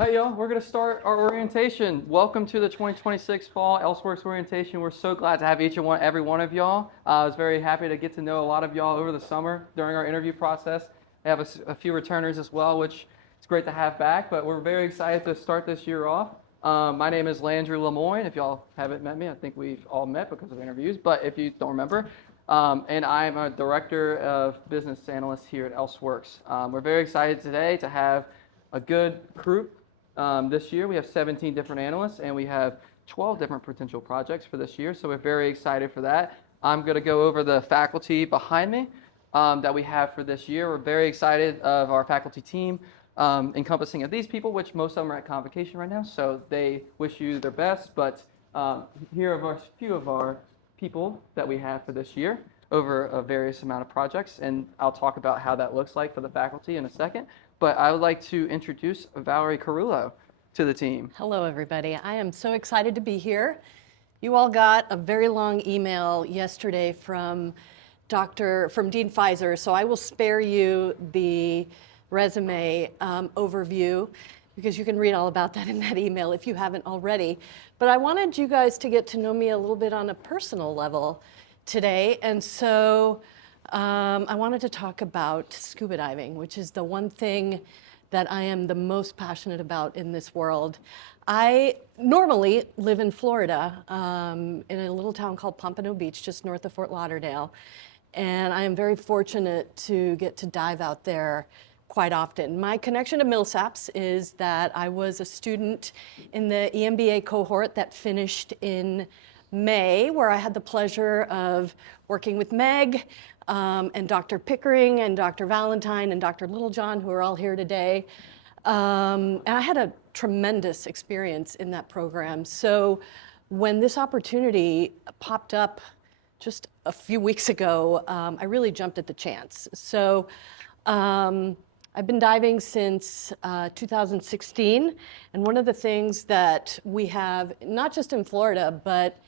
Hey y'all, we're going to start our orientation. Welcome to the 2026 Fall ELSEWORKS Orientation. We're so glad to have every one of y'all. I was very happy to get to know a lot of y'all over the summer during our interview process. I have a few returners as well, which it's great to have back, but we're very excited to start this year off. My name is Landry Lemoyne. If y'all haven't met me, I think we've all met because of interviews, but if you don't remember, and I'm a Director of Business Analysts here at ELSEWORKS. We're very excited today to have a good group. This year we have 17 different analysts and we have 12 different potential projects for this year, so we're very excited for that. I'm going to go over the faculty behind me that we have for this year. We're very excited of our faculty team encompassing of these people, which most of them are at convocation right now, so they wish you their best, but here are a few of our people that we have for this year over a various amount of projects, and I'll talk about how that looks like for the faculty in a second. But I would like to introduce Valerie Carullo to the team. Hello, everybody. I am so excited to be here. You all got a very long email yesterday from Dean Pfizer, so I will spare you the resume overview because you can read all about that in that email if you haven't already. But I wanted you guys to get to know me a little bit on a personal level today, and so I wanted to talk about scuba diving, which is the one thing that I am the most passionate about in this world. I normally live in Florida, in a little town called Pompano Beach, just north of Fort Lauderdale. And I am very fortunate to get to dive out there quite often. My connection to Millsaps is that I was a student in the EMBA cohort that finished in May, where I had the pleasure of working with Meg and Dr. Pickering and Dr. Valentine and Dr. Littlejohn, who are all here today. And I had a tremendous experience in that program. So when this opportunity popped up just a few weeks ago, I really jumped at the chance. So I've been diving since 2016. And one of the things that we have, not just in Florida, but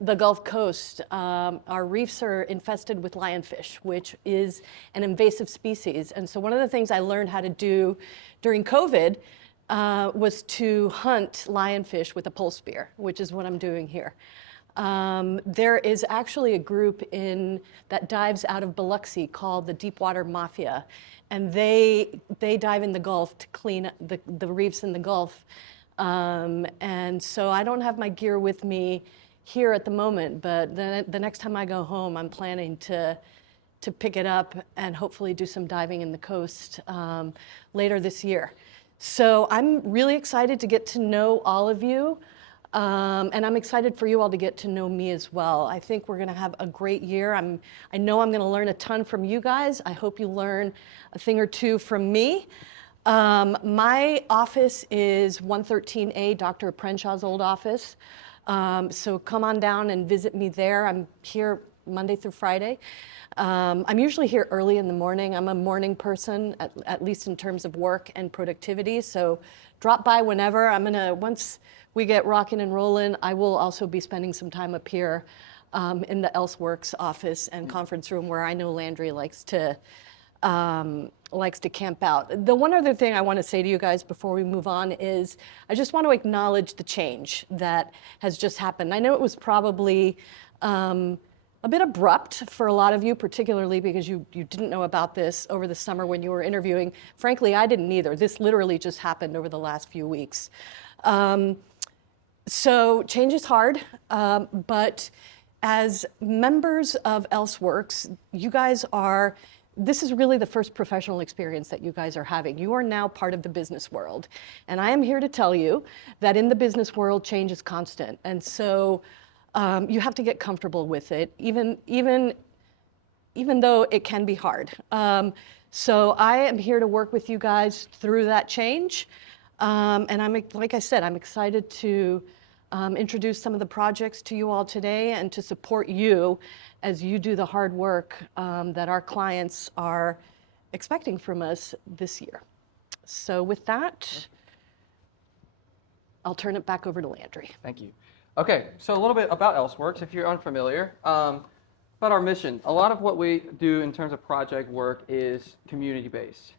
the Gulf Coast, our reefs are infested with lionfish, which is an invasive species. And so one of the things I learned how to do during COVID was to hunt lionfish with a pole spear, which is what I'm doing here. There is actually a group that dives out of Biloxi called the Deepwater Mafia, and they dive in the Gulf to clean the reefs in the Gulf. And so I don't have my gear with me here at the moment, but the next time I go home, I'm planning to pick it up and hopefully do some diving in the coast later this year. So I'm really excited to get to know all of you, and I'm excited for you all to get to know me as well. I think we're gonna have a great year. I know I'm gonna learn a ton from you guys. I hope you learn a thing or two from me. My office is 113A, Dr. Prenshaw's old office. So come on down and visit me there. I'm here Monday through Friday. I'm usually here early in the morning. I'm a morning person, at least in terms of work and productivity. So drop by whenever. Once we get rocking and rolling, I will also be spending some time up here in the ELSEWORKS office and conference room where I know Landry likes to camp out. The one other thing I want to say to you guys before we move on is I just want to acknowledge the change that has just happened. I know it was probably a bit abrupt for a lot of you, particularly because you didn't know about this over the summer when you were interviewing. Frankly, I didn't either. This literally just happened over the last few weeks. So change is hard, but as members of ELSEWORKS, you guys this is really the first professional experience that you guys are having. You are now part of the business world. And I am here to tell you that in the business world, change is constant. And so you have to get comfortable with it, even though it can be hard. So I am here to work with you guys through that change. And like I said, I'm excited to introduce some of the projects to you all today and to support you as you do the hard work that our clients are expecting from us this year. So with that, I'll turn it back over to Landry. Thank you. Okay, so a little bit about ELSEWORKS, if you're unfamiliar. About our mission. A lot of what we do in terms of project work is community-based.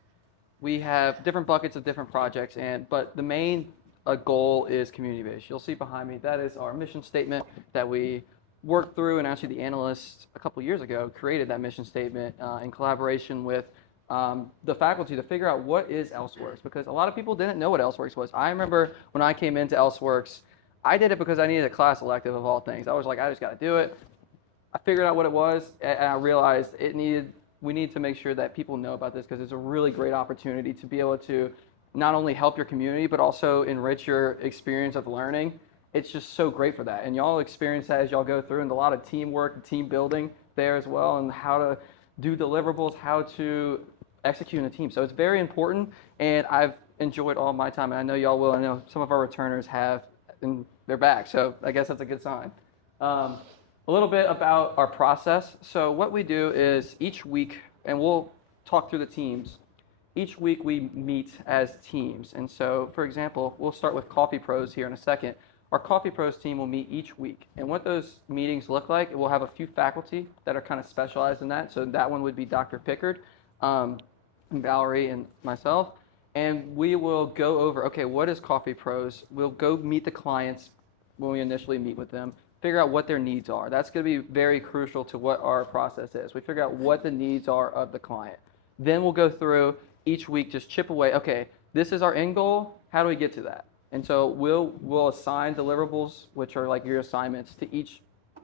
we have different buckets of different projects, but the main goal is community-based. You'll see behind me, that is our mission statement that we worked through, and actually the analysts a couple years ago created that mission statement in collaboration with the faculty to figure out what is ELSEWORKS, because a lot of people didn't know what ELSEWORKS was. I remember when I came into ELSEWORKS, I did it because I needed a class elective of all things. I was like, I just got to do it. I figured out what it was, and I realized we need to make sure that people know about this, because it's a really great opportunity to be able to not only help your community, but also enrich your experience of learning. It's just so great for that. And y'all experience that as y'all go through, and a lot of teamwork and team building there as well, and how to do deliverables, how to execute in a team. So it's very important, and I've enjoyed all my time, and I know y'all will. I know some of our returners have, and they're back, so I guess that's a good sign. A little bit about our process. So what we do is each week, and we'll talk through the teams, each week we meet as teams. And so, for example, we'll start with Coffee Pros here in a second. Our Coffee Pros team will meet each week. And what those meetings look like, we'll have a few faculty that are kind of specialized in that. So that one would be Dr. Pickard, and Valerie, and myself. And we will go over, okay, what is Coffee Pros? We'll go meet the clients when we initially meet with them, figure out what their needs are. That's going to be very crucial to what our process is. We figure out what the needs are of the client. Then we'll go through each week, just chip away, okay, this is our end goal, how do we get to that? And so we'll assign deliverables, which are like your assignments, to each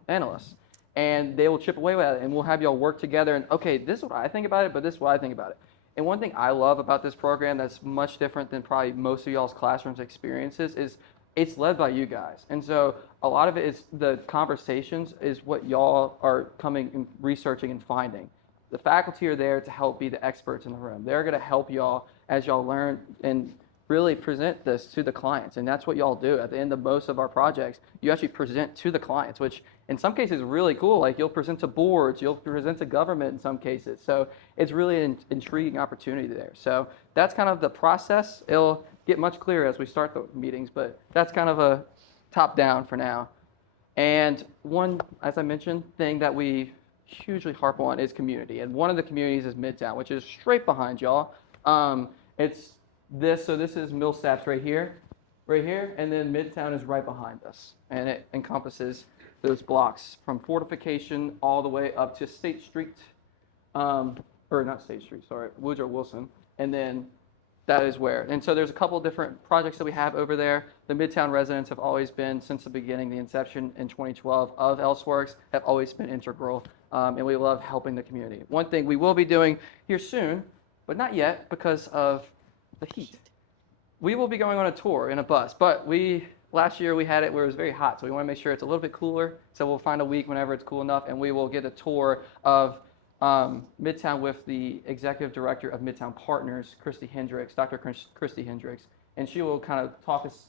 analyst. And they will chip away at it, and we'll have y'all work together, and okay, this is what I think about it, but this is what I think about it. And one thing I love about this program that's much different than probably most of y'all's classrooms experiences is it's led by you guys. And so a lot of it is the conversations is what y'all are coming and researching and finding. The faculty are there to help be the experts in the room. They're going to help y'all as y'all learn and really present this to the clients. And that's what y'all do. At the end of most of our projects, you actually present to the clients, which in some cases is really cool. Like you'll present to boards, you'll present to government in some cases. So it's really an intriguing opportunity there. So that's kind of the process. It'll get much clearer as we start the meetings, but that's kind of a top down for now. And one, as I mentioned, thing that we hugely harp on is community. And one of the communities is Midtown, which is straight behind y'all. It's this, so this is Millsaps right here, and then Midtown is right behind us. And it encompasses those blocks from Fortification all the way up to State Street, or not State Street, sorry, Woodrow Wilson. And then that is where. And so there's a couple of different projects that we have over there. The Midtown residents have always been, since the beginning, the inception in 2012 of ELSEWORKS, have always been integral. And we love helping the community. One thing we will be doing here soon, but not yet because of the heat. We will be going on a tour in a bus, but last year we had it where it was very hot, so we want to make sure it's a little bit cooler. So we'll find a week whenever it's cool enough, and we will get a tour of Midtown with the executive director of Midtown Partners, Christy Hendricks, Dr. Christy Hendricks, and she will kind of talk us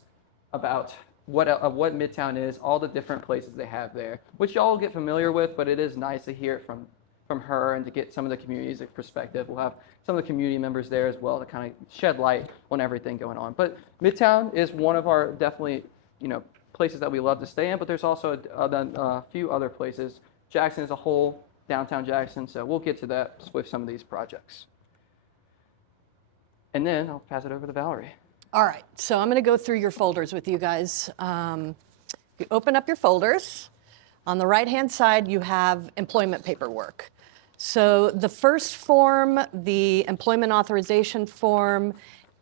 about what Midtown is, all the different places they have there, which y'all will get familiar with, but it is nice to hear it from her and to get some of the community's perspective. We'll have some of the community members there as well to kind of shed light on everything going on. But Midtown is one of our definitely, places that we love to stay in, but there's also a few other places. Jackson as a whole, downtown Jackson, so we'll get to that with some of these projects. And then I'll pass it over to Valerie. All right, so I'm going to go through your folders with you guys. You open up your folders. On the right-hand side, you have employment paperwork. So the first form, the employment authorization form,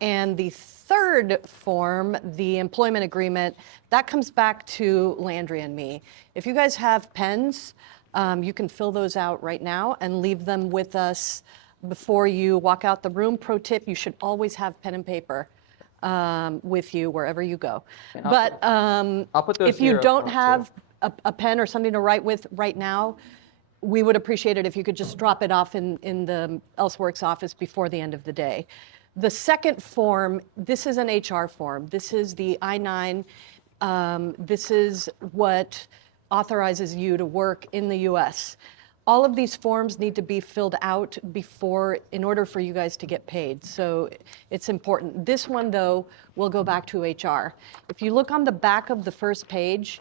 and the third form, the employment agreement, that comes back to Landry and me. If you guys have pens, you can fill those out right now and leave them with us before you walk out the room. Pro tip, you should always have pen and paper with you wherever you go. But I'll put those if you here don't up have too. a pen or something to write with right now, we would appreciate it if you could just drop it off in the ELSEWORKS office before the end of the day. The second form, this is an HR form. This is the I-9. This is what authorizes you to work in the U.S. All of these forms need to be filled out in order for you guys to get paid. So it's important. This one, though, will go back to HR. If you look on the back of the first page,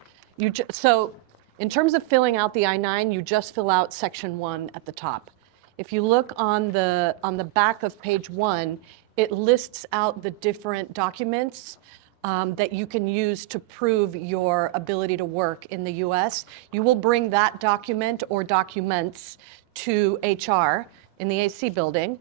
so in terms of filling out the I-9, you just fill out section 1 at the top. If you look on the back of page 1, It lists out the different documents that you can use to prove your ability to work in the US. You will bring that document or documents to HR in the AC building,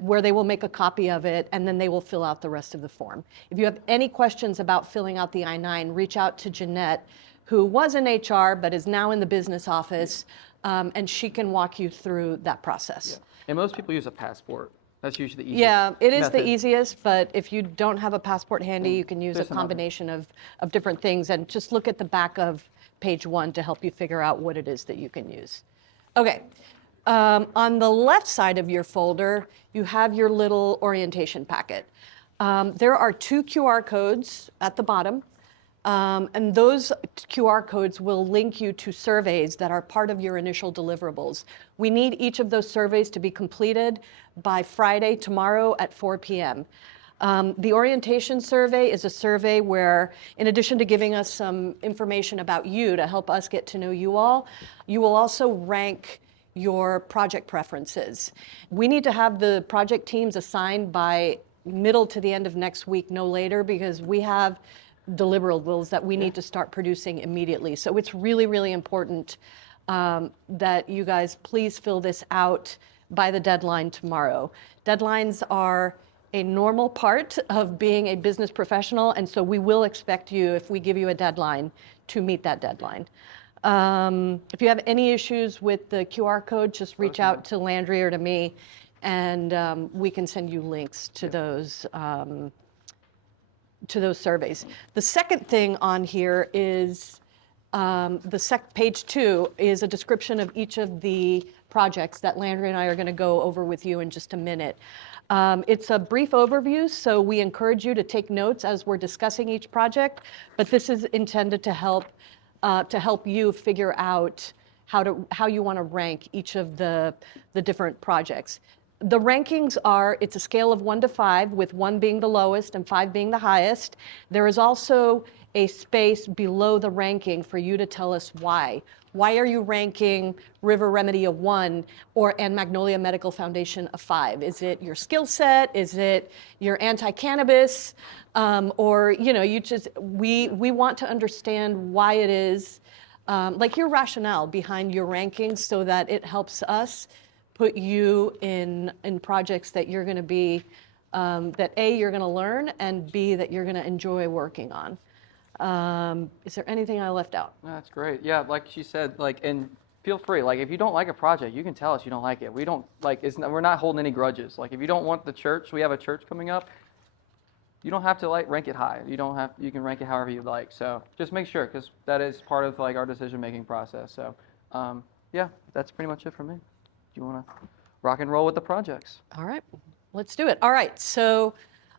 where they will make a copy of it, and then they will fill out the rest of the form. If you have any questions about filling out the I-9, reach out to Jeanette, who was in HR but is now in the business office, and she can walk you through that process. Yeah. And most people use a passport. That's usually the easiest. Yeah, it is method. the easiest, but if you don't have a passport handy, you can use a combination of different things, and just look at the back of page 1 to help you figure out what it is that you can use. Okay, on the left side of your folder, you have your little orientation packet. There are 2 QR codes at the bottom, and those QR codes will link you to surveys that are part of your initial deliverables. We need each of those surveys to be completed by Friday, tomorrow at 4 p.m. The orientation survey is a survey where, in addition to giving us some information about you to help us get to know you all, you will also rank your project preferences. We need to have the project teams assigned by middle to the end of next week, no later, because we have deliverables that we need to start producing immediately. So it's really, really important that you guys please fill this out by the deadline tomorrow. Deadlines are a normal part of being a business professional, and so we will expect you, if we give you a deadline, to meet that deadline. If you have any issues with the QR code, just reach out to Landry or to me, and we can send you links to those surveys. The second thing on here is page 2 is a description of each of the projects that Landry and I are going to go over with you in just a minute. It's a brief overview, so we encourage you to take notes as we're discussing each project, but this is intended to help you figure out how you want to rank each of the different projects. The rankings are, it's a scale of 1 to 5, with 1 being the lowest and 5 being the highest. There is also a space below the ranking for you to tell us why. Why are you ranking River Remedy a 1 and Magnolia Medical Foundation a 5? Is it your skill set? Is it your anti-cannabis? Or, we want to understand why it is, like your rationale behind your rankings, so that it helps us put you in projects that you're going to be, that A, you're going to learn, and B, that you're going to enjoy working on. Is there anything I left out? No, that's great. Yeah, like she said, and feel free. If you don't like a project, you can tell us you don't like it. We don't we're not holding any grudges. If you don't want the church, we have a church coming up. You don't have to rank it high. You can rank it however you like. So just make sure, because that is part of our decision-making process. So yeah, that's pretty much it for me. Do you want to rock and roll with the projects? All right, let's do it. All right, so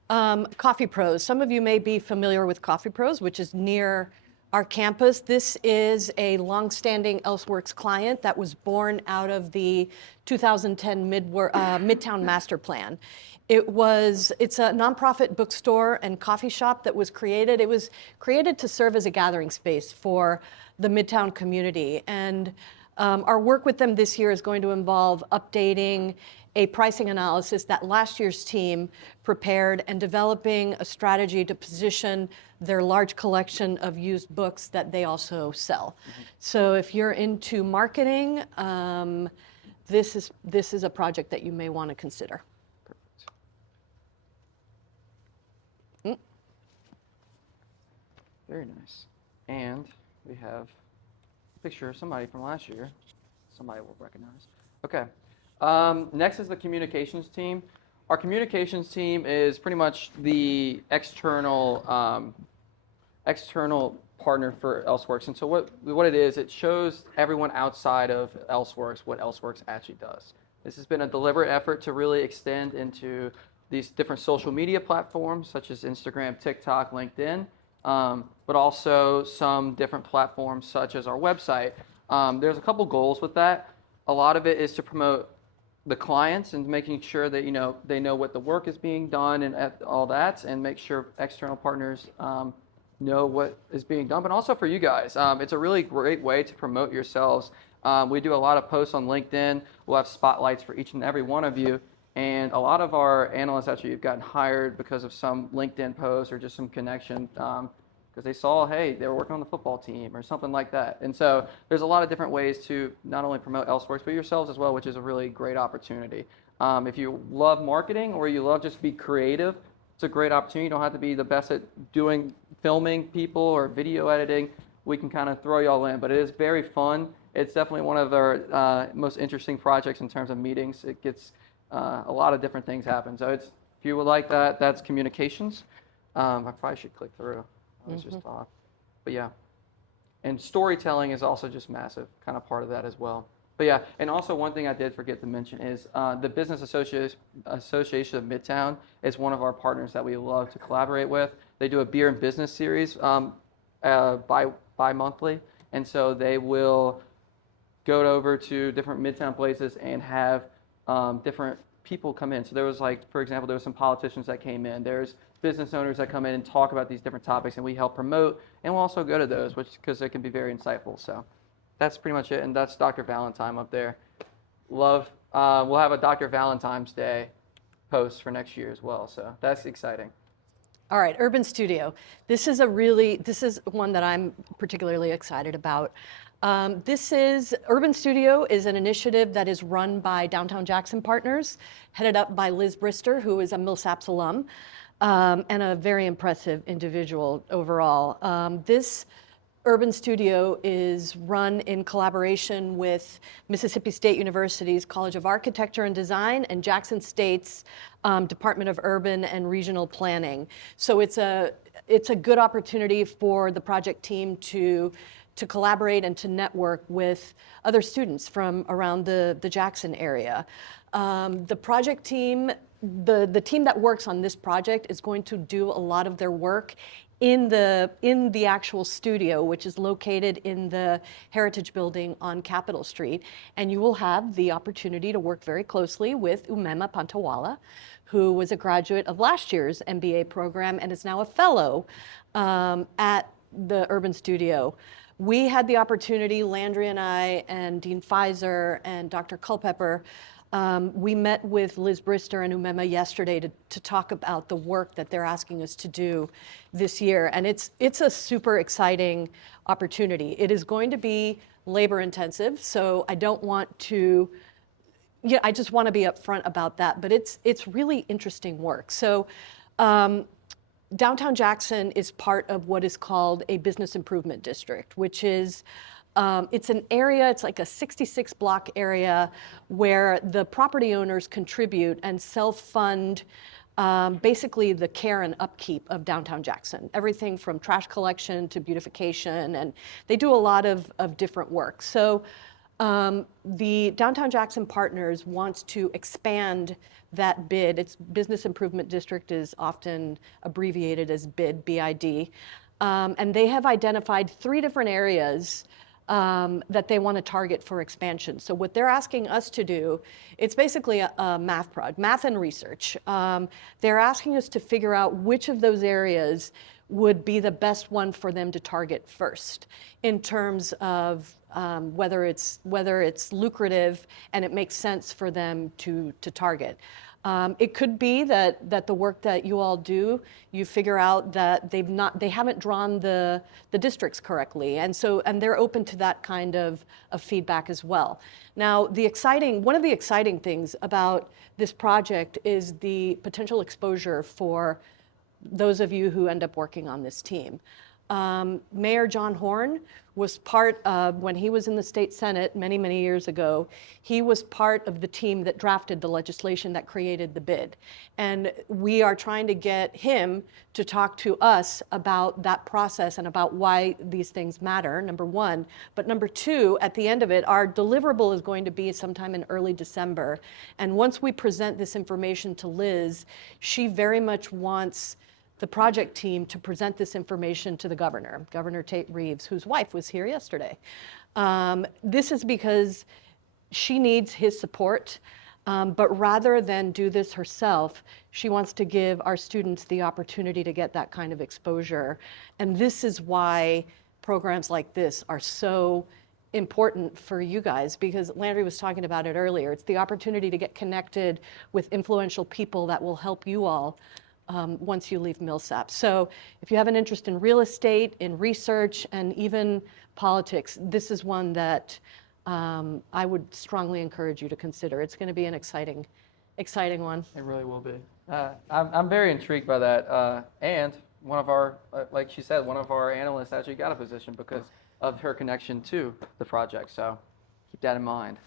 Coffee Prose. Some of you may be familiar with Coffee Prose, which is near our campus. This is a longstanding ELSEWORKS client that was born out of the 2010 Midtown Master Plan. It's a nonprofit bookstore and coffee shop that was created. It was created to serve as a gathering space for the Midtown community. And our work with them this year is going to involve updating a pricing analysis that last year's team prepared and developing a strategy to position their large collection of used books that they also sell. Mm-hmm. So if you're into marketing, this is a project that you may want to consider. Perfect. Very nice. And we have a picture of somebody from last year. Somebody will recognize. Okay. Next is the communications team. Our communications team is pretty much the external partner for ELSEWORKS. And so what it is, it shows everyone outside of ELSEWORKS what ELSEWORKS actually does. This has been a deliberate effort to really extend into these different social media platforms, such as Instagram, TikTok, LinkedIn, but also some different platforms such as our website. There's a couple goals with that. A lot of it is to promote the clients and making sure that they know what the work is being done and all that, and make sure external partners know what is being done. But also for you guys, it's a really great way to promote yourselves. We do a lot of posts on LinkedIn. We'll have spotlights for each and every one of you, And a lot of our analysts actually have gotten hired because of some LinkedIn post or just some connection, because they saw, hey, they were working on the football team or something like that. And so there's a lot of different ways to not only promote ELSEWORKS, but yourselves as well, which is a really great opportunity. If you love marketing or you love just be creative, it's a great opportunity. You don't have to be the best at doing filming people or video editing. We can kind of throw y'all in, but it is very fun. It's definitely one of our most interesting projects in terms of meetings. It gets a lot of different things happen. So it's, if you would like that, that's communications. I probably should click through. I was just off. But yeah. And storytelling is also just massive, kind of part of that as well. But yeah, and also one thing I did forget to mention is the Business Association of Midtown is one of our partners that we love to collaborate with. They do a beer and business series bi-monthly. And so they will go over to different Midtown places and have different people come in. So there was like, for example, there was some politicians that came in. There's business owners that come in and talk about these different topics, and we help promote. And we'll also go to those, which because they can be very insightful. So that's pretty much it. And that's Dr. Valentine up there. Love. We'll have a Dr. Valentine's Day post for next year as well. So that's exciting. All right, Urban Studio. This is one that I'm particularly excited about. Urban Studio is an initiative that is run by Downtown Jackson Partners, headed up by Liz Brister, who is a Millsaps alum, and a very impressive individual overall. This Urban Studio is run in collaboration with Mississippi State University's College of Architecture and Design and Jackson State's Department of Urban and Regional Planning. So it's a good opportunity for the project team to collaborate and to network with other students from around the Jackson area. The project team, the team that works on this project is going to do a lot of their work in the actual studio, which is located in the Heritage Building on Capitol Street. And you will have the opportunity to work very closely with Umema Pantawala, who was a graduate of last year's MBA program and is now a fellow at the Urban Studio. We had the opportunity, Landry and I, and Dean Pfizer and Dr. Culpepper, we met with Liz Brister and Umema yesterday to talk about the work that they're asking us to do this year. And it's a super exciting opportunity. It is going to be labor intensive, so I don't want to, I just want to be upfront about that, but it's really interesting work. So Downtown Jackson is part of what is called a business improvement district, which is it's an area, it's like a 66 block area where the property owners contribute and self-fund basically the care and upkeep of downtown Jackson. Everything from trash collection to beautification, and they do a lot of different work. So the Downtown Jackson Partners wants to expand that BID. Its Business Improvement District is often abbreviated as BID, B-I-D. And they have identified 3 different areas that they want to target for expansion. So what they're asking us to do, it's basically a math and research. They're asking us to figure out which of those areas would be the best one for them to target first in terms of whether it's lucrative and it makes sense for them to target. It could be that the work that you all do, you figure out that they haven't drawn the districts correctly, and they're open to that kind of feedback as well. Now, one of the exciting things about this project is the potential exposure for those of you who end up working on this team. Mayor John Horn was part of, when he was in the state Senate many, many years ago, he was part of the team that drafted the legislation that created the BID. And we are trying to get him to talk to us about that process and about why these things matter, number one. But number two, at the end of it, our deliverable is going to be sometime in early December. And once we present this information to Liz, she very much wants the project team to present this information to the governor, Governor Tate Reeves, whose wife was here yesterday. This is because she needs his support, but rather than do this herself, she wants to give our students the opportunity to get that kind of exposure. And this is why programs like this are so important for you guys because Landry was talking about it earlier. It's the opportunity to get connected with influential people that will help you all once you leave Millsap. So if you have an interest in real estate, in research, and even politics, this is one that I would strongly encourage you to consider. It's going to be an exciting one. It really will be. I'm very intrigued by that. And one of our, like she said, one of our analysts actually got a position because of her connection to the project. So keep that in mind.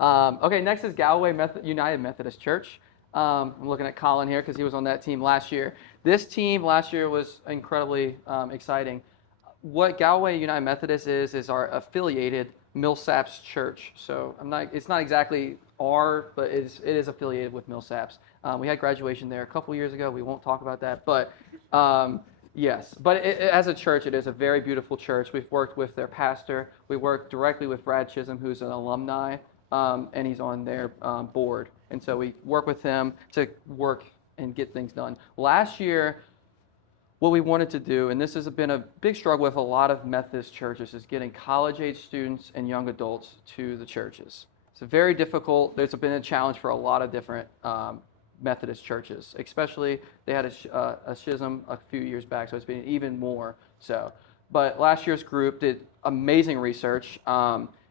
Okay, next is Galloway United Methodist Church. I'm looking at Colin here because he was on that team last year. This team last year was incredibly exciting. What Galloway United Methodist is our affiliated Millsaps church. So it's not exactly but it is affiliated with Millsaps. We had graduation there a couple years ago. We won't talk about that, but yes. But as a church, it is a very beautiful church. We've worked with their pastor. We work directly with Brad Chisholm, who's an alumni, and he's on their board. And so we work with him to work and get things done. Last year, what we wanted to do, and this has been a big struggle with a lot of Methodist churches, is getting college-age students and young adults to the churches. It's very difficult. There's been a challenge for a lot of different Methodist churches, especially they had a schism a few years back, so it's been even more so. But last year's group did amazing research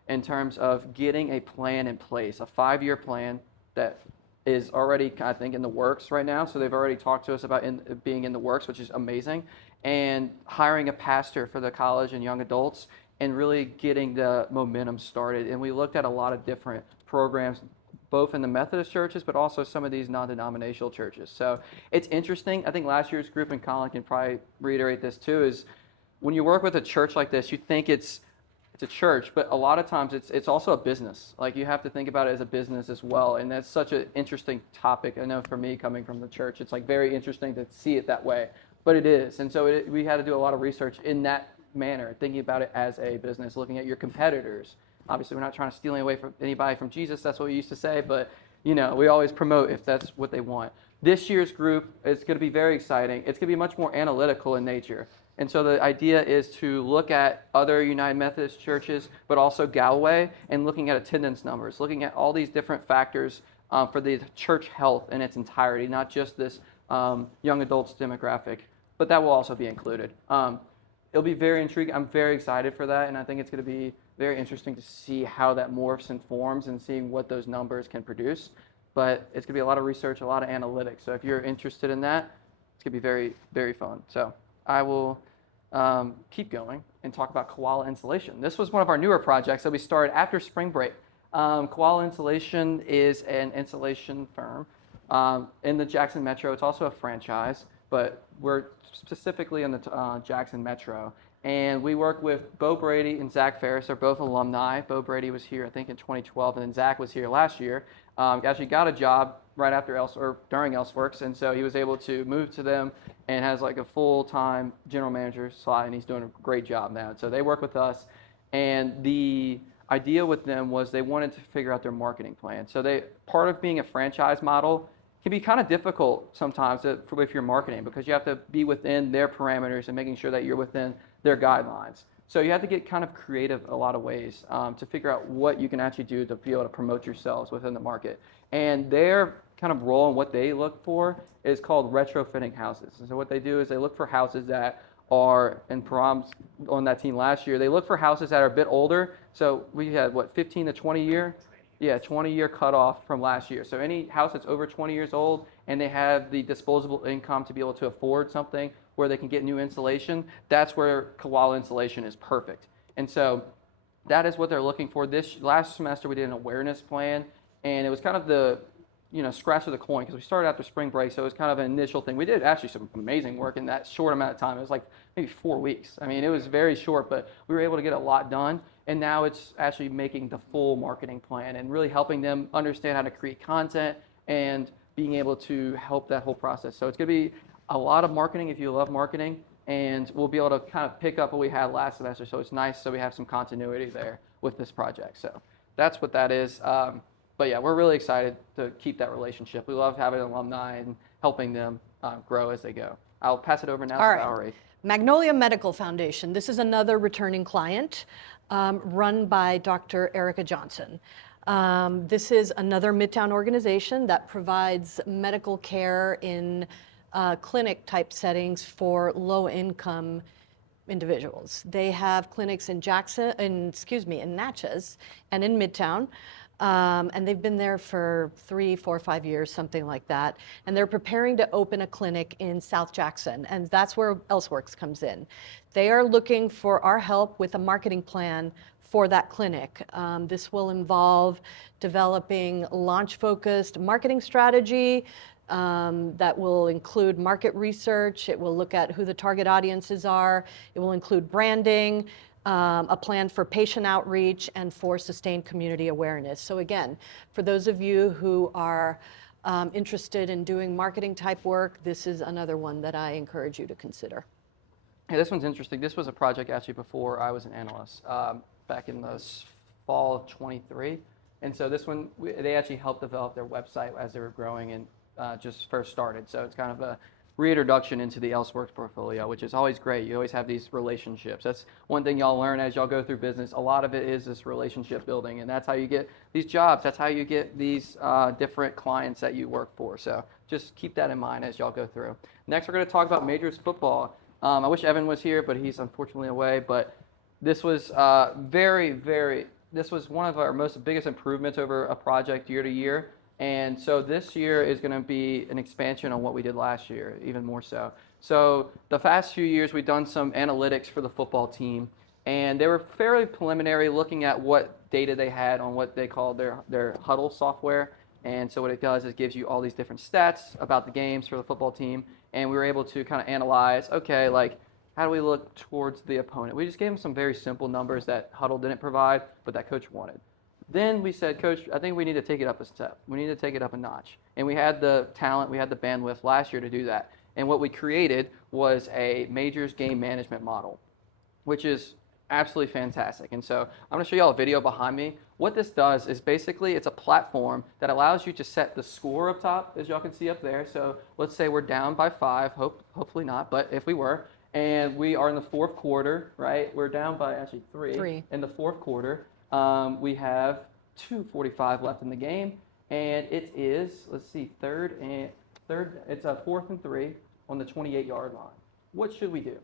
in terms of getting a plan in place, a 5-year plan that is already, I think, in the works right now. So they've already talked to us about being in the works, which is amazing, and hiring a pastor for the college and young adults and really getting the momentum started. And we looked at a lot of different programs, both in the Methodist churches, but also some of these non-denominational churches. So it's interesting. I think last year's group, and Colin can probably reiterate this too, is when you work with a church like this, you think it's a church, but a lot of times it's also a business. Like you have to think about it as a business as well, and that's such an interesting topic. I know for me, coming from the church, it's like very interesting to see it that way, but it is. And so we had to do a lot of research in that manner, thinking about it as a business, looking at your competitors. Obviously, we're not trying to steal away from anybody from Jesus. That's what we used to say, but we always promote if that's what they want. This year's group is going to be very exciting. It's going to be much more analytical in nature. And so the idea is to look at other United Methodist churches, but also Galloway, and looking at attendance numbers, looking at all these different factors for the church health in its entirety, not just this young adults demographic, but that will also be included. It'll be very intriguing. I'm very excited for that, and I think it's going to be very interesting to see how that morphs and forms and seeing what those numbers can produce. But it's going to be a lot of research, a lot of analytics. So if you're interested in that, it's going to be very, very fun. So I will keep going and talk about Koala Insulation. This was one of our newer projects that we started after spring break. Koala Insulation is an insulation firm in the Jackson Metro. It's also a franchise, but we're specifically in the Jackson Metro. And we work with Bo Brady and Zach Ferris. They're both alumni. Bo Brady was here, I think, in 2012, and then Zach was here last year. Actually got a job right after during ELSEWORKS, and so he was able to move to them and has like a full-time general manager slot, and he's doing a great job now. So they work with us, and the idea with them was they wanted to figure out their marketing plan. So part of being a franchise model can be kind of difficult sometimes with your marketing because you have to be within their parameters and making sure that you're within their guidelines. So you have to get kind of creative a lot of ways to figure out what you can actually do to be able to promote yourselves within the market. And their kind of role and what they look for is called retrofitting houses. And so what they do is they look for houses that are, and Param's on that team last year, they look for houses that are a bit older. So we had, 15 to 20 year? Yeah, 20-year cutoff from last year. So any house that's over 20 years old and they have the disposable income to be able to afford something where they can get new insulation, that's where Koala Insulation is perfect. And so that is what they're looking for. This last semester we did an awareness plan, and it was kind of the scratch of the coin because we started after spring break, so it was kind of an initial thing. We did actually some amazing work in that short amount of time. It was like maybe 4 weeks. I mean, it was very short, but we were able to get a lot done. And now it's actually making the full marketing plan and really helping them understand how to create content and being able to help that whole process. So it's going to be a lot of marketing if you love marketing, and we'll be able to kind of pick up what we had last semester. So it's nice so we have some continuity there with this project. So that's what that is. But yeah, we're really excited to keep that relationship. We love having alumni and helping them grow as they go. I'll pass it over now to Valerie. Magnolia Medical Foundation. This is another returning client run by Dr. Erica Johnson. This is another Midtown organization that provides medical care in clinic type settings for low income individuals. They have clinics in in Natchez and in Midtown. And they've been there for 3, 4, 5 years, something like that. And they're preparing to open a clinic in South Jackson, and that's where ELSEWORKS comes in. They are looking for our help with a marketing plan for that clinic. This will involve developing launch-focused marketing strategy that will include market research. It will look at who the target audiences are. It will include branding, a plan for patient outreach, and for sustained community awareness. So again, for those of you who are interested in doing marketing type work, this is another one that I encourage you to consider. Hey, this one's interesting. This was a project actually before I was an analyst, back in the fall of 23. And so this one, they actually helped develop their website as they were growing and just first started. So it's kind of a reintroduction into the ELSEWORKS portfolio, which is always great. You always have these relationships. That's one thing y'all learn as y'all go through business. A lot of it is this relationship building, and that's how you get these jobs. That's how you get these different clients that you work for. So just keep that in mind as y'all go through. Next, we're going to talk about Majors football. I wish Evan was here, but he's unfortunately away. But this was this was one of our biggest improvements over a project year to year. And so this year is going to be an expansion on what we did last year, even more so. So the past few years, we've done some analytics for the football team, and they were fairly preliminary, looking at what data they had on what they call their huddle software. And so what it does is gives you all these different stats about the games for the football team, and we were able to kind of analyze, okay, like, how do we look towards the opponent? We just gave them some very simple numbers that Huddle didn't provide, but that coach wanted. Then we said, Coach, I think we need to take it up a step. We need to take it up a notch. And we had the talent, we had the bandwidth last year to do that. And what we created was a Majors game management model, which is absolutely fantastic. And so I'm going to show you all a video behind me. What this does is basically it's a platform that allows you to set the score up top, as y'all can see up there. So let's say we're down by 5, hopefully not, but if we were, and we are in the fourth quarter, right? We're down by actually 3 in the fourth quarter. We have 2:45 left in the game, and it is, let's see, it's a 4th and 3 on the 28-yard line. What should we do,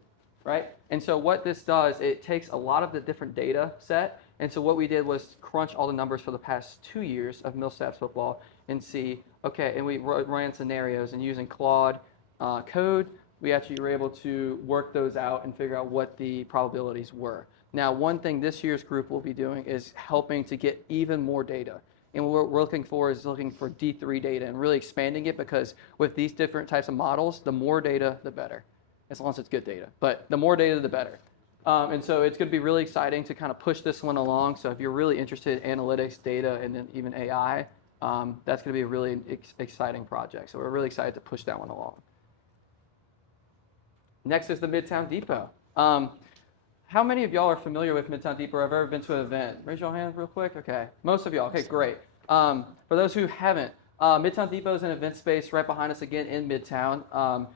right? And so what this does, it takes a lot of the different data set, and so what we did was crunch all the numbers for the past 2 years of Millsaps football and see, okay, and we ran scenarios, and using Claude code, we actually were able to work those out and figure out what the probabilities were. Now, one thing this year's group will be doing is helping to get even more data. And what we're looking for is looking for D3 data and really expanding it, because with these different types of models, the more data, the better, as long as it's good data. But the more data, the better. And so it's going to be really exciting to kind of push this one along. So if you're really interested in analytics, data, and then even AI, that's going to be a really exciting project. So we're really excited to push that one along. Next is the Midtown Depot. How many of y'all are familiar with Midtown Depot or have ever been to an event? Raise your hand real quick. Okay, most of y'all. Okay, great. For those who haven't, Midtown Depot is an event space right behind us again in Midtown.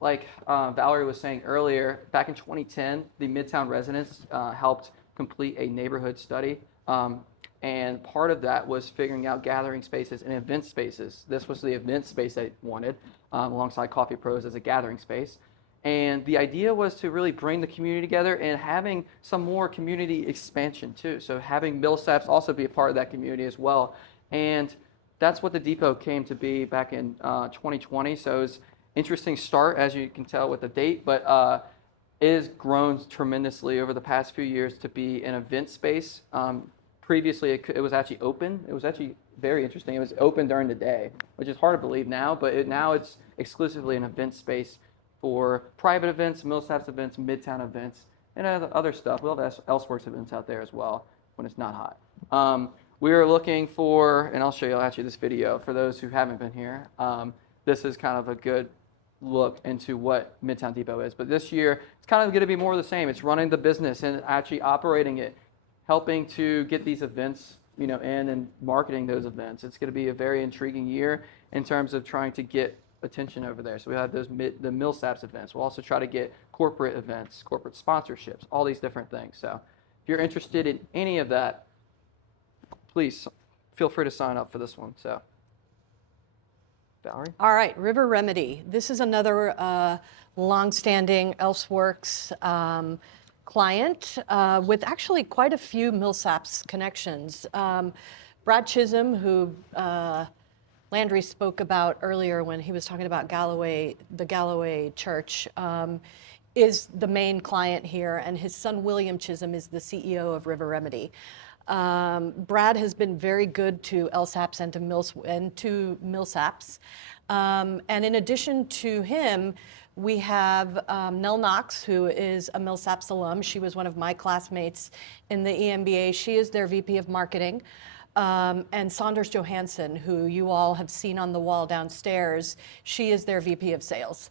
Like Valerie was saying earlier, back in 2010, the Midtown residents helped complete a neighborhood study. And part of that was figuring out gathering spaces and event spaces. This was the event space they wanted, alongside Coffee Prose as a gathering space. And the idea was to really bring the community together and having some more community expansion too. So having Millsaps also be a part of that community as well. And that's what the depot came to be back in 2020. So it was an interesting start, as you can tell with the date, but it has grown tremendously over the past few years to be an event space. Previously, it was actually open. It was actually very interesting. It was open during the day, which is hard to believe now, but now it's exclusively an event space for private events, Millsaps events, Midtown events, and other stuff. We'll have ELSEWORKS events out there as well when it's not hot. We are looking for, and I'll show you actually this video for those who haven't been here. This is kind of a good look into what Midtown Depot is. But this year, it's kind of going to be more of the same. It's running the business and actually operating it, helping to get these events, in and marketing those events. It's going to be a very intriguing year in terms of trying to get attention over there. So we have the MillSAPs events. We'll also try to get corporate events, corporate sponsorships, all these different things. So if you're interested in any of that, please feel free to sign up for this one. So, Valerie? All right, River Remedy. This is another long-standing ELSEWORKS client with actually quite a few MillSAPs connections. Brad Chisholm, who Landry spoke about earlier when he was talking about Galloway, the Galloway church, is the main client here, and his son William Chisholm is the CEO of River Remedy. Brad has been very good to LSAPs and to MillSAPs. And in addition to him, we have Nell Knox, who is a MillSAPs alum. She was one of my classmates in the EMBA. She is their VP of Marketing. And Saunders Johansson, who you all have seen on the wall downstairs, she is their VP of Sales.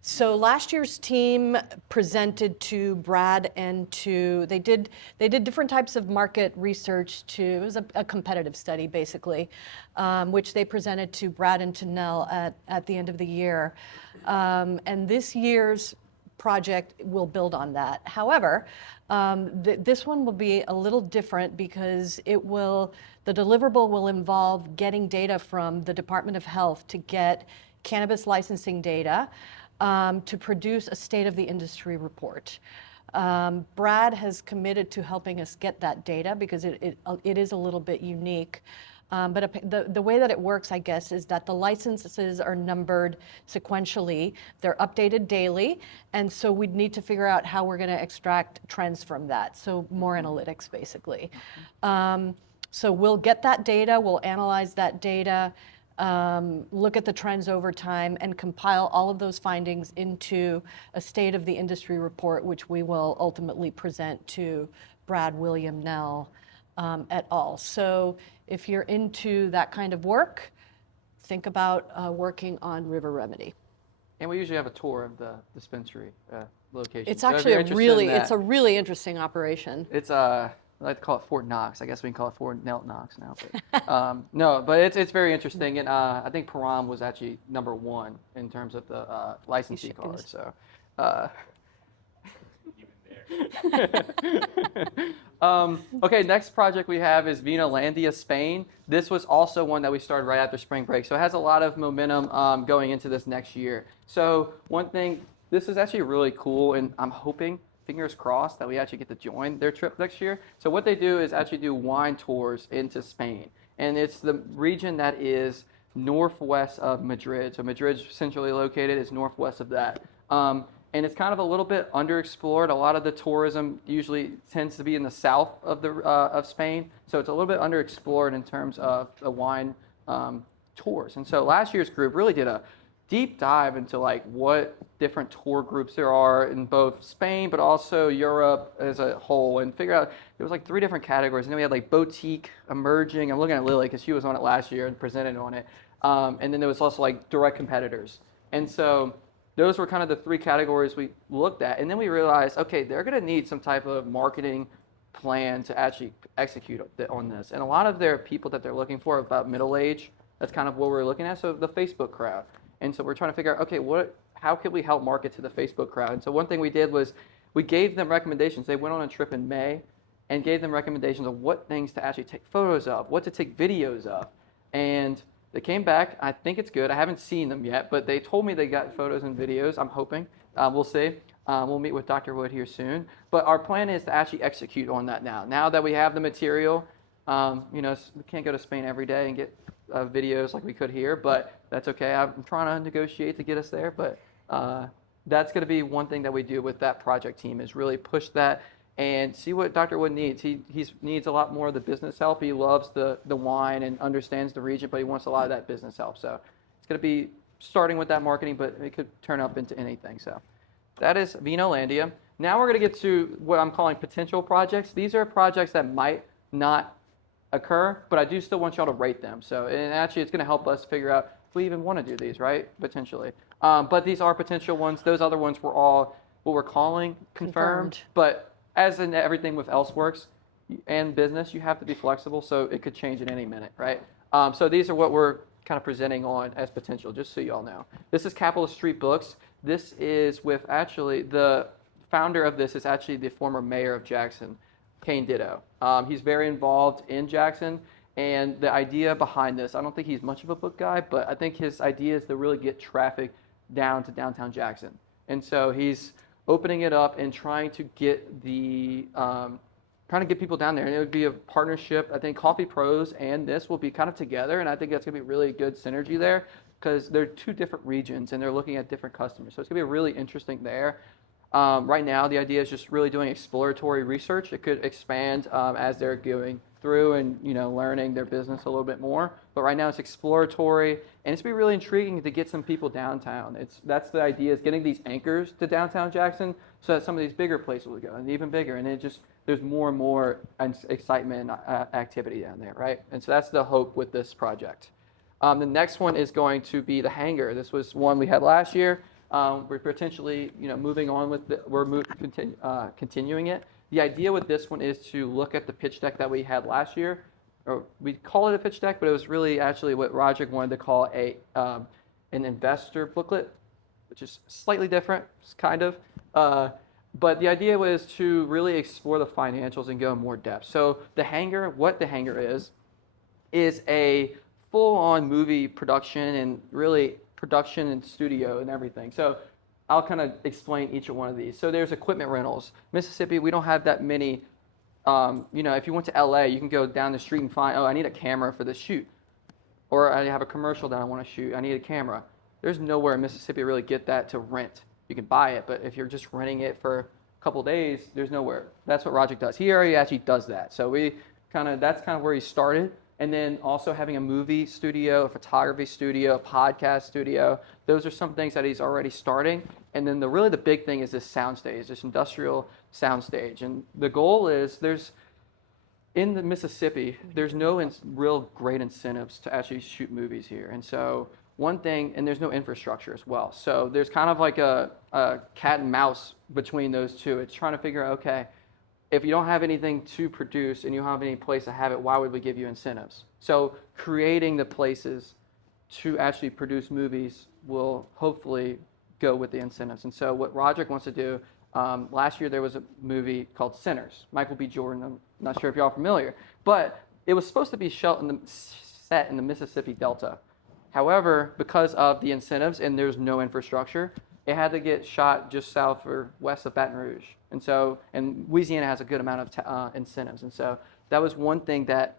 So last year's team presented to Brad and they did different types of market research it was a competitive study basically, which they presented to Brad and to Nell at the end of the year. And this year's project will build on that. However, this one will be a little different because the deliverable will involve getting data from the Department of Health to get cannabis licensing data to produce a state of the industry report. Brad has committed to helping us get that data because it is a little bit unique. But the way that it works, I guess, is that the licenses are numbered sequentially. They're updated daily. And so we'd need to figure out how we're going to extract trends from that. So more analytics, basically. So we'll get that data. We'll analyze that data. Look at the trends over time and compile all of those findings into a state of the industry report, which we will ultimately present to Brad, William, Nell, et al. So if you're into that kind of work, think about working on River Remedy. And we usually have a tour of the dispensary location. It's So actually it's a really interesting operation. It's I like to call it Fort Knox. I guess we can call it Fort Nelt Knox now. But, no, but it's very interesting, and I think Param was actually #1 in terms of the licensee card. So, okay, next project we have is VinoLandia Spain. This was also one that we started right after spring break, so it has a lot of momentum going into this next year. So one thing, this is actually really cool, and I'm hoping, fingers crossed, that we actually get to join their trip next year. So what they do is actually do wine tours into Spain. And it's the region that is northwest of Madrid. So Madrid's centrally located, it's northwest of that. And it's kind of a little bit underexplored. A lot of the tourism usually tends to be in the south of Spain. So it's a little bit underexplored in terms of the wine tours. And so last year's group really did a deep dive into like what different tour groups there are in both Spain but also Europe as a whole, and figure out there was like 3 different categories. And then we had like boutique, emerging. I'm looking at Lily because she was on it last year and presented on it. And then there was also like direct competitors. And so those were kind of the 3 categories we looked at. And then we realized, okay, they're going to need some type of marketing plan to actually execute on this. And a lot of their people that they're looking for are about middle age. That's kind of what we're looking at. So the Facebook crowd. And so we're trying to figure out, okay, how could we help market to the Facebook crowd? And so one thing we did was we gave them recommendations. They went on a trip in May and gave them recommendations of what things to actually take photos of, what to take videos of. And they came back. I think it's good. I haven't seen them yet, but they told me they got photos and videos. I'm hoping. We'll see. We'll meet with Dr. Wood here soon. But our plan is to actually execute on that now. Now that we have the material, we can't go to Spain every day and get videos like we could here, but that's okay. I'm trying to negotiate to get us there, but that's going to be one thing that we do with that project team is really push that and see what Dr. Wood needs. He needs a lot more of the business help. He loves the wine and understands the region, but he wants a lot of that business help. So it's going to be starting with that marketing, but it could turn up into anything. So that is VinoLandia. Now we're going to get to what I'm calling potential projects. These are projects that might not occur, but I do still want y'all to rate them. So, and actually it's going to help us figure out if we even want to do these, right? Potentially. But these are potential ones. Those other ones were all what we're calling confirmed. But as in everything with ELSEWORKS and business, you have to be flexible, so it could change at any minute, right? So these are what we're kind of presenting on as potential, just so you all know. This is Capitol Street Books. This is with actually the founder of this is actually the former mayor of Jackson, Kane Ditto. He's very involved in Jackson, and the idea behind this, I don't think he's much of a book guy, but I think his idea is to really get traffic down to downtown Jackson. And so he's opening it up and trying to get people down there. And it would be a partnership. I think Coffee Prose and this will be kind of together, and I think that's going to be really good synergy there because they're two different regions and they're looking at different customers. So it's going to be really interesting there. Right now, the idea is just really doing exploratory research. It could expand as they're going through and learning their business a little bit more. But right now, it's exploratory, and it's going to be really intriguing to get some people downtown. That's the idea, is getting these anchors to downtown Jackson so that some of these bigger places will go, and even bigger. And there's more and more excitement and activity down there, right? And so that's the hope with this project. The next one is going to be the Hangar. This was one we had last year. We're potentially, moving on with continuing it. The idea with this one is to look at the pitch deck that we had last year, or we call it a pitch deck, but it was really actually what Roderick wanted to call an investor booklet, which is slightly different, kind of. But the idea was to really explore the financials and go in more depth. So the Hangar, what the Hangar is a full-on movie production and really production and studio and everything. So I'll kind of explain each one of these. So there's equipment rentals. Mississippi, we don't have that many. If you went to LA, you can go down the street and find, I need a camera for this shoot. Or I have a commercial that I want to shoot. I need a camera. There's nowhere in Mississippi really get that to rent. You can buy it, but if you're just renting it for a couple days, there's nowhere. That's what Roger does. He already actually does that. So that's kind of where he started. And then also having a movie studio, a photography studio, a podcast studio. Those are some things that he's already starting. And then the big thing is this soundstage, this industrial soundstage. And the goal is in the Mississippi, there's no real great incentives to actually shoot movies here. And so one thing, and there's no infrastructure as well. So there's kind of like a cat and mouse between those two. It's trying to figure out, okay, if you don't have anything to produce and you don't have any place to have it, why would we give you incentives? So creating the places to actually produce movies will hopefully go with the incentives. And so what Roderick wants to do, last year there was a movie called Sinners, Michael B. Jordan. I'm not sure if y'all are familiar, but it was supposed to be set in the Mississippi Delta. However, because of the incentives and there's no infrastructure, it had to get shot just south or west of Baton Rouge. And Louisiana has a good amount of incentives. And so that was one thing that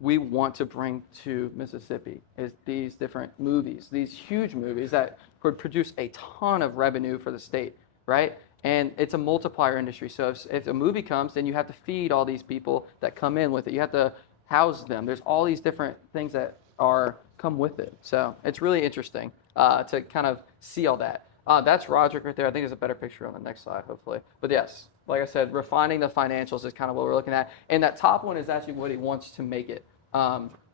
we want to bring to Mississippi, is these different movies, these huge movies that could produce a ton of revenue for the state, right? And it's a multiplier industry. So if a movie comes, then you have to feed all these people that come in with it. You have to house them. There's all these different things that come with it. So it's really interesting to kind of see all that. That's Roderick right there. I think there's a better picture on the next slide, hopefully. But yes, like I said, refining the financials is kind of what we're looking at. And that top one is actually what he wants to make it.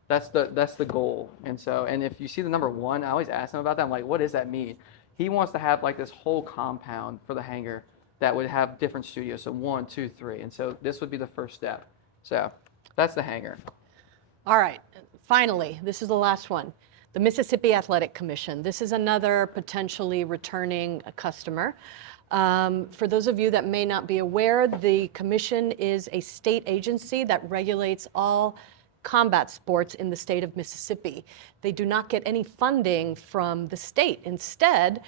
That's the goal. And if you see the number 1, I always ask him about that. I'm like, what does that mean? He wants to have like this whole compound for the Hangar that would have different studios. So 1, 2, 3. And so this would be the first step. So that's the Hangar. All right. Finally, this is the last one. The Mississippi Athletic Commission. This is another potentially returning customer. For those of you that may not be aware, the commission is a state agency that regulates all combat sports in the state of Mississippi. They do not get any funding from the state. Instead,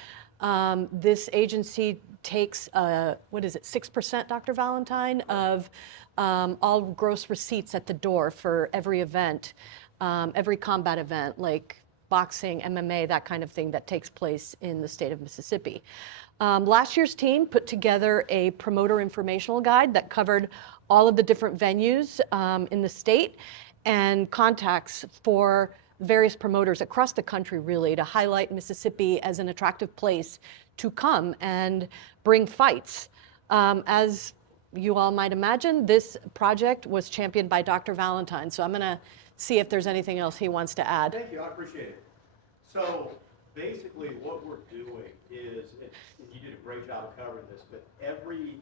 this agency takes, 6%, Dr. Valentine, of all gross receipts at the door for every event, every combat event, like boxing, MMA, that kind of thing that takes place in the state of Mississippi. Last year's team put together a promoter informational guide that covered all of the different venues in the state and contacts for various promoters across the country, really, to highlight Mississippi as an attractive place to come and bring fights. As you all might imagine, this project was championed by Dr. Valentine, so I'm going to see if there's anything else he wants to add. Thank you, I appreciate it. So basically what we're doing is, and you did a great job of covering this, but every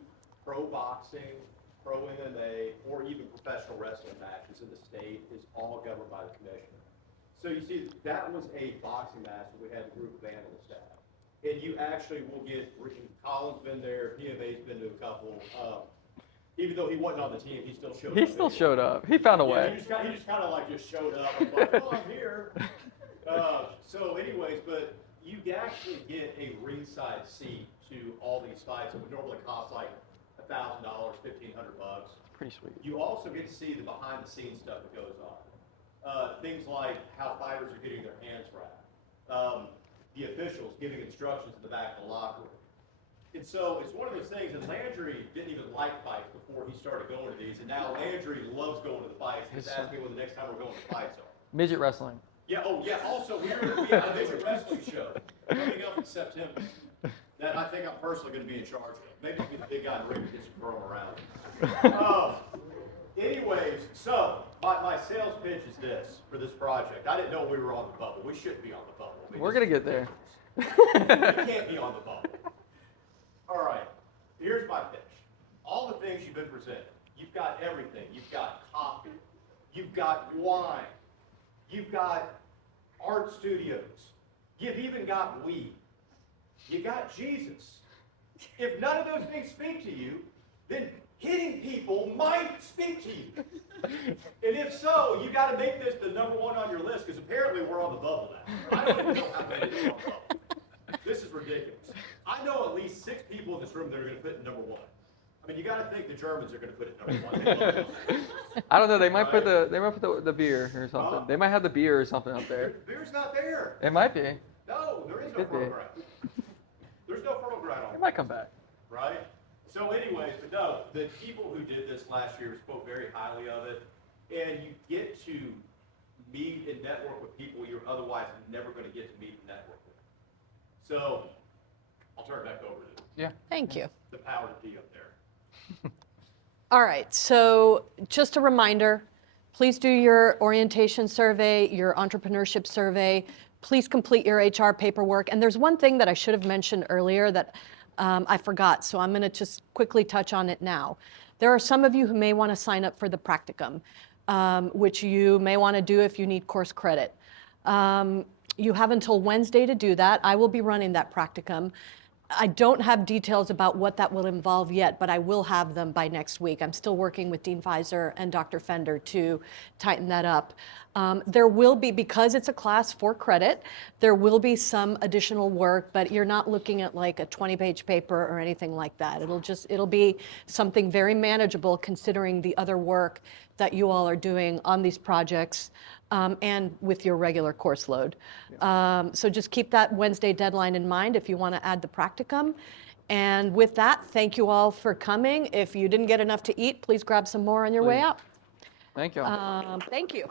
pro boxing, pro MMA, or even professional wrestling matches in the state is all governed by the commission. So you see, that was a boxing match that we had a group of analysts at. And you actually will get, Colin's been there, PMA's been to a couple. Even though he wasn't on the team, he still showed up. He still showed up. He found a way. He just kind of like just showed up. And like, oh, I'm here. So anyways, but you actually get a ringside seat to all these fights. It would normally cost like $1,000, $1,500. Pretty sweet. You also get to see the behind the scenes stuff that goes on. Things like how fighters are getting their hands wrapped. The officials giving instructions in the back of the locker room. And so it's one of those things, and Landry didn't even like fights before he started going to these, and now Landry loves going to the fights. He's asking me when the next time we're going to fights are. Midget wrestling. Yeah, oh yeah, also we have a midget wrestling show coming up in September that I think I'm personally going to be in charge of. Maybe I'll be the big guy in the ring that gets to throw him around. Anyways, so my sales pitch is this for this project. I didn't know we were on the bubble. We shouldn't be on the bubble. I mean, We're going to get there. We can't be on the bubble. All right, here's my pitch. All the things you've been presented. You've got everything. You've got coffee. You've got wine. You've got art studios. You've even got weed. You got Jesus. If none of those things speak to you, then hitting people might speak to you. And if so, you got to make this the number one on your list, because apparently we're on the bubble now. I don't even know how many are on the bubble. This is ridiculous. I know at least 6 people in this room that are going to put it number 1. I mean, you got to think the Germans are going to put it number 1. They love it. I don't know. They might put the beer or something. They might have the beer or something up there. The beer's not there. It might be. No, there is no Could be. fertile ground. There's no fertile ground on It might come back. right? So anyways, but no, the people who did this last year spoke very highly of it, and you get to meet and network with people you're otherwise never going to get to meet and network with. So I'll turn it back over to Thank you. the power to be up there. All right, so just a reminder, please do your orientation survey, your entrepreneurship survey. Please complete your HR paperwork. And there's one thing that I should have mentioned earlier that I forgot, so I'm going to just quickly touch on it now. There are some of you who may want to sign up for the practicum, which you may want to do if you need course credit. You have until Wednesday to do that. I will be running that practicum. I don't have details about what that will involve yet, but I will have them by next week. I'm still working with Dean Pfizer and Dr. Fender to tighten that up. There will be, because it's a class for credit, there will be some additional work, but you're not looking at like a 20-page paper or anything like that. It'll be something very manageable considering the other work that you all are doing on these projects and with your regular course load. So just keep that Wednesday deadline in mind if you want to add the practicum. And with that, thank you all for coming. If you didn't get enough to eat, please grab some more on your way Please. out. Thank you. Thank you.